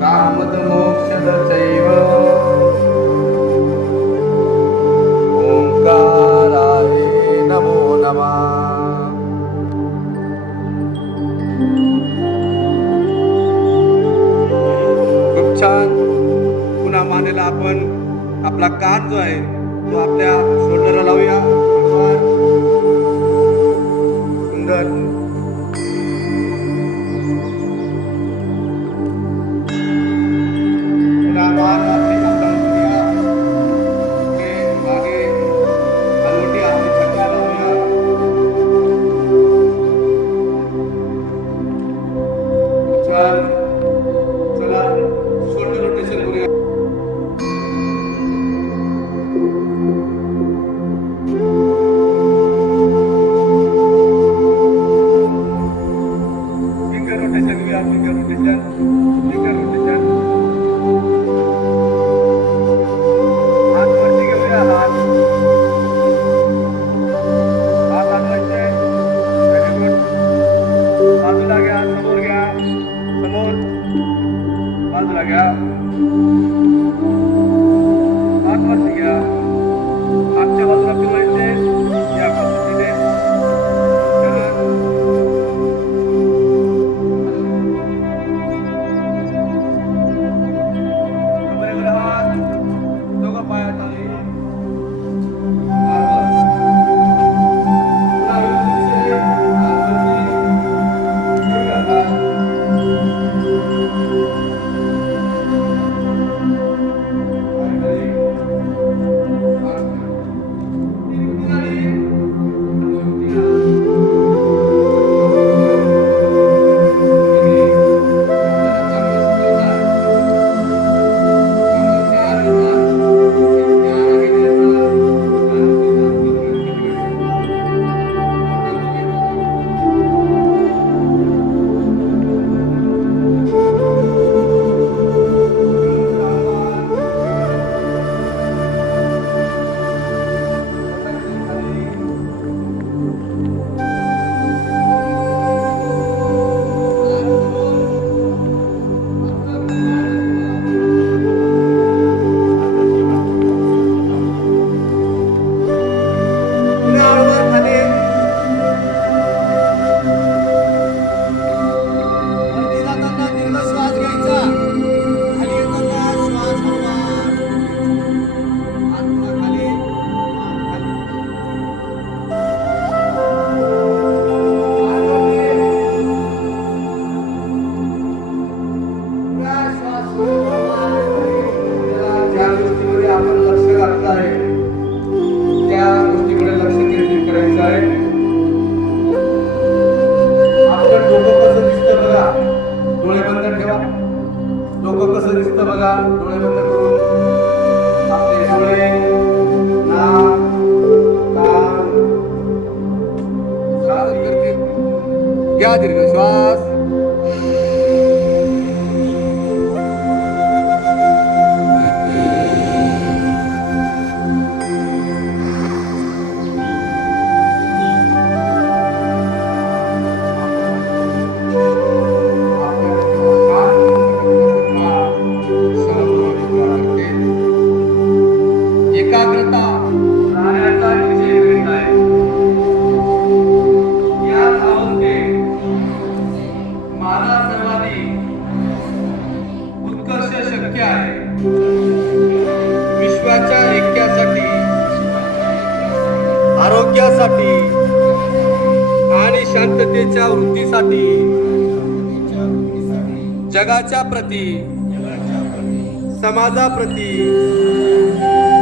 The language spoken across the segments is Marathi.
कामदमोक्षदचैव ओंकाराय नमो नमः. खूप छान. पुन्हा मानेला आपण आपला कान जो आहे तो आपल्या शोल्डरला लावूया. सुंदर. पुन्हा मान आपली करूया. मागे हलवटी आपली छातीला लावूया. छान. चला शोल्डर रोटेशन करूया. फिंगर रोटेशन घेऊया. Finger rotation. Finger rotation. हात वरती घेऊया. हात हलवायचे. Very good. बाजूला घ्या. समोर घ्या. समोर. बाजूला घ्या. हात वरती घ्या. मागच्या बाजूला फिरवायचे. या पद्धतीने. कमरेवर हात. दोघं पायात आले. ज्या गोष्टीकडे आपण लक्ष घातलं आहे त्या गोष्टीकडे लक्ष केंद्रित करायचं आहे. आपलं डोकं कसं दिसतं बघा. डोळे बंद ठेवा. डोकं कसं दिसतं बघा. डोळे बंद करून आपले डोळे, नाक, कान सावध करते. घ्या दीर्घ श्वास. एकाग्रता राहण्याचा विषय घेत आहे. या अवस्थेत माझा सर्वाधिक उत्कर्ष शक्य आहे. विश्वाच्या ऐक्यासाठी, आरोग्यासाठी आणि शांततेच्या वृद्धीसाठी, जगाच्या प्रती, समाजाप्रती,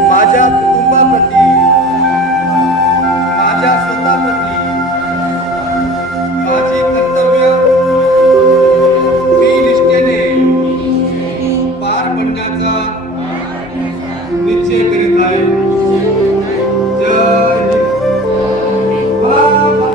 माझ्या कुटुंबाप्रती, माझ्या स्वतःप्रती माझी कर्तव्य मी निष्ठेने पार पडण्याचा निश्चय करीत आहे.